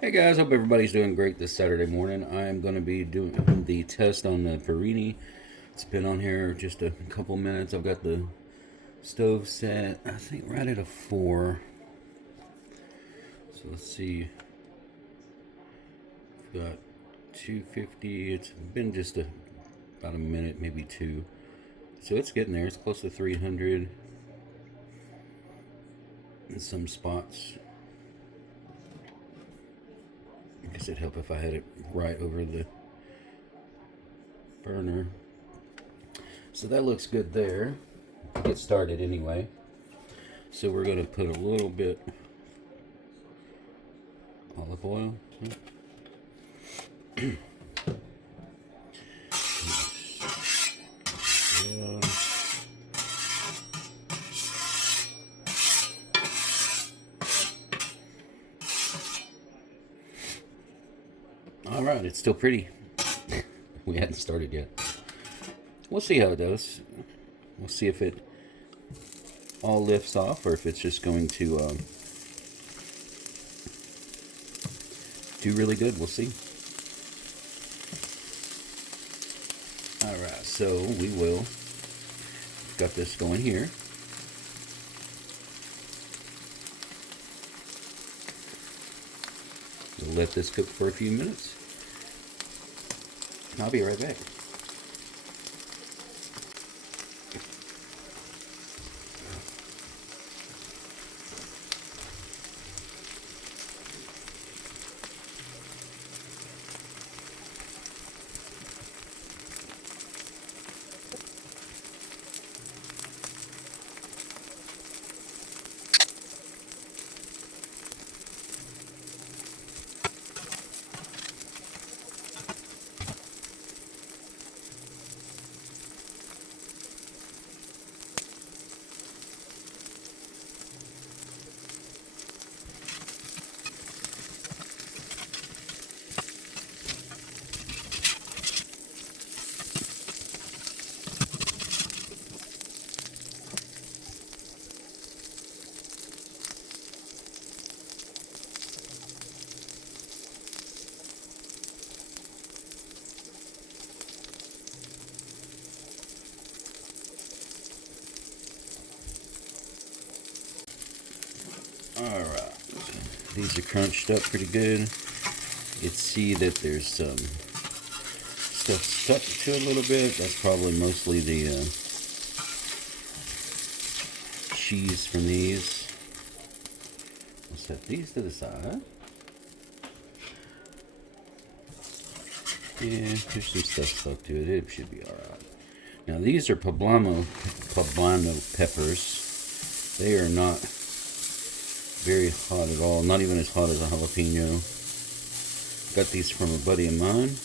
Hey guys, hope everybody's doing great this Saturday morning. I am going to be doing the test on the Parini. It's been on here just a couple minutes. I've got the stove set, I think, right at a 4. So let's see. We've got 250. It's been just about a minute, maybe 2. So it's getting there. It's close to 300 in some spots. I guess it'd help if I had it right over the burner. So that looks good there. Get started anyway. So we're going to put a little bit olive oil. Yeah. All right, it's still pretty. We hadn't started yet. We'll see how it does. We'll see if it all lifts off or if it's just going to do really good. We'll see. All right, so we will. Got this going here. We'll let this cook for a few minutes. I'll be right back. All right, these are crunched up pretty good. You can see that there's some stuff stuck to it a little bit. That's probably mostly the cheese from these. We'll set these to the side. Yeah, there's some stuff stuck to it. It should be all right. Now these are poblano peppers. They are not very hot at all. Not even as hot as a jalapeno. Got these from a buddy of mine.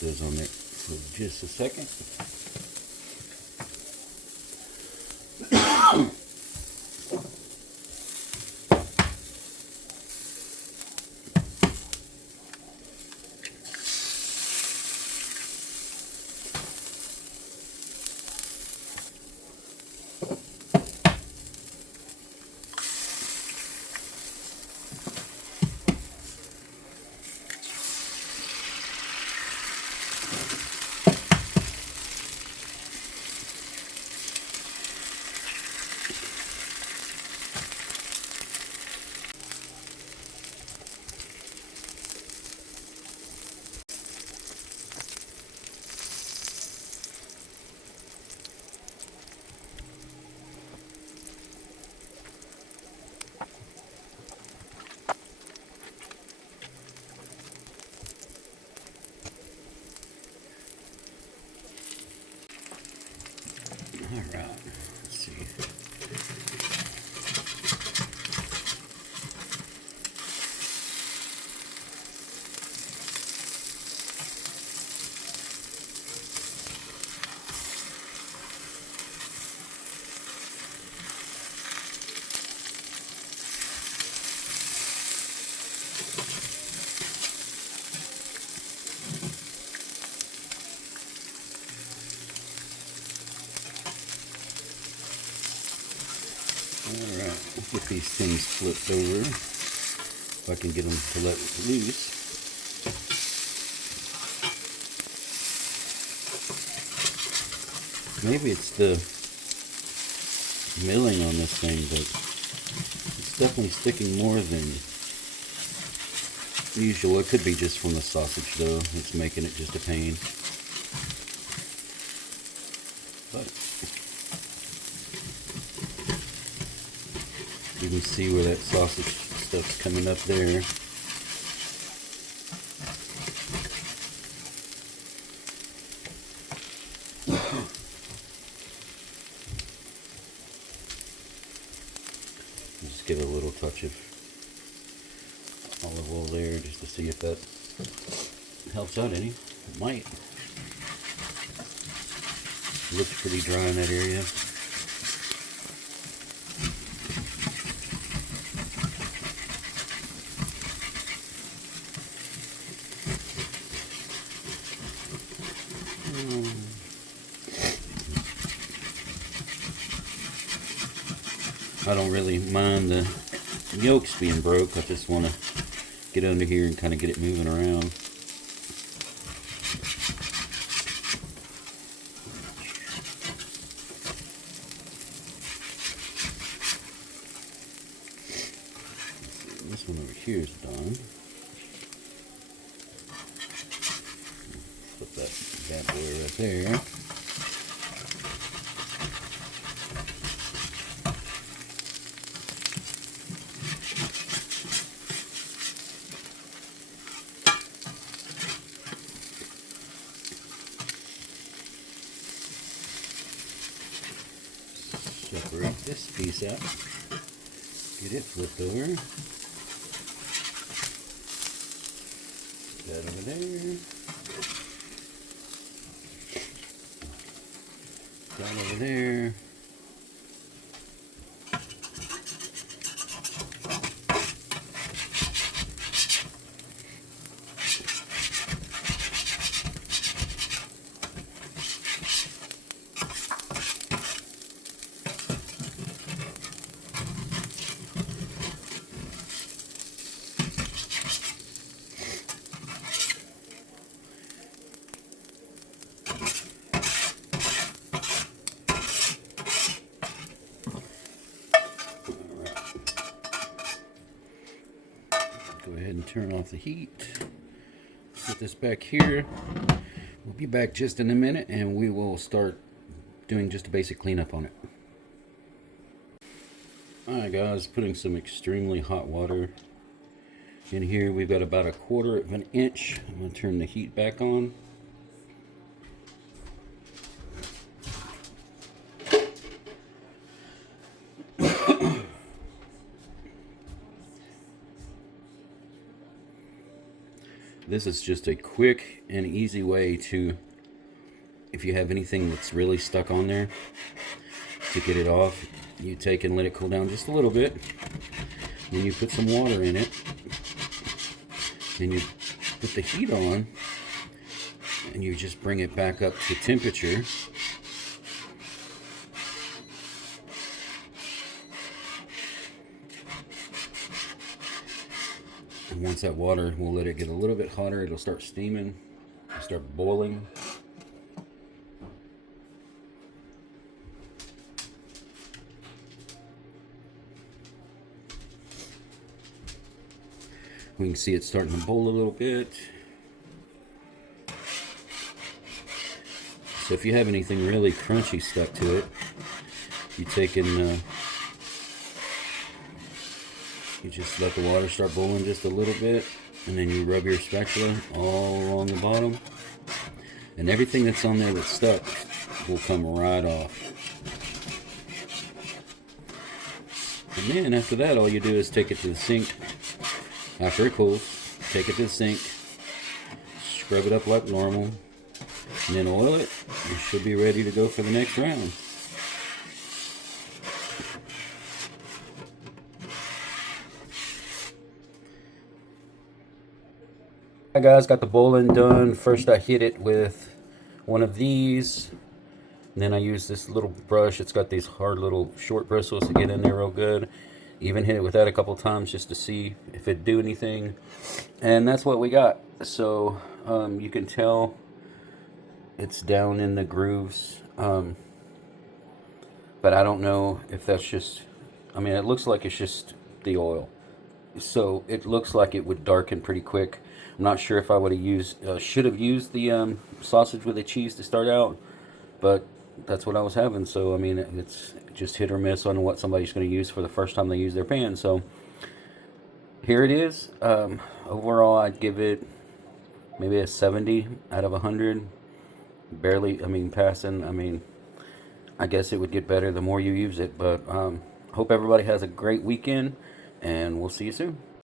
Those on there for just a second. All right, let's see. Alright, let's get these things flipped over. If I can get them to let loose. Maybe it's the milling on this thing, but it's definitely sticking more than usual. It could be just from the sausage though. It's making it just a pain. But you can see where that sausage stuff's coming up there. Just give it a little touch of olive oil there just to see if that helps out any. It might. It looks pretty dry in that area. I don't really mind the yolks being broke. I just want to get under here and kind of get it moving around. This one over here is done. Put that bad boy right there. Separate this piece out, get it flipped over, put that over there, that over there, go ahead and turn off the heat. Put this back here. We'll be back just in a minute and we will start doing just a basic cleanup on it. Alright guys, putting some extremely hot water in here. We've got about 1/4 of an inch. I'm going to turn the heat back on. This is just a quick and easy way to, if you have anything that's really stuck on there, to get it off. You take and let it cool down just a little bit. Then you put some water in it. Then you put the heat on. And you just bring it back up to temperature. And once that water, we'll let it get a little bit hotter, it'll start steaming, it'll start boiling. We can see it starting to boil a little bit. So if you have anything really crunchy stuck to it, you take and you just let the water start boiling just a little bit, and then you rub your spatula all along the bottom, and everything that's on there that's stuck will come right off. And then after that, all you do is take it to the sink. After it cools, take it to the sink, scrub it up like normal, and then oil it. You should be ready to go for the next round. Alright guys, got the bowling done. First I hit it with one of these And then I use this little brush. It's got these hard little short bristles to get in there real good. Even hit it with that a couple times just to see if it'd do anything. And that's what we got. So you can tell it's down in the grooves. But I don't know if that's just, I mean, it looks like it's just the oil. So it looks like it would darken pretty quick. I'm not sure if I would have used, should have used the sausage with the cheese to start out, but that's what I was having. So I mean, it's just hit or miss on what somebody's going to use for the first time they use their pan. So here it is. Overall, I'd give it maybe a 70 out of 100. Barely, I mean, passing. I mean, I guess it would get better the more you use it. But hope everybody has a great weekend, and we'll see you soon.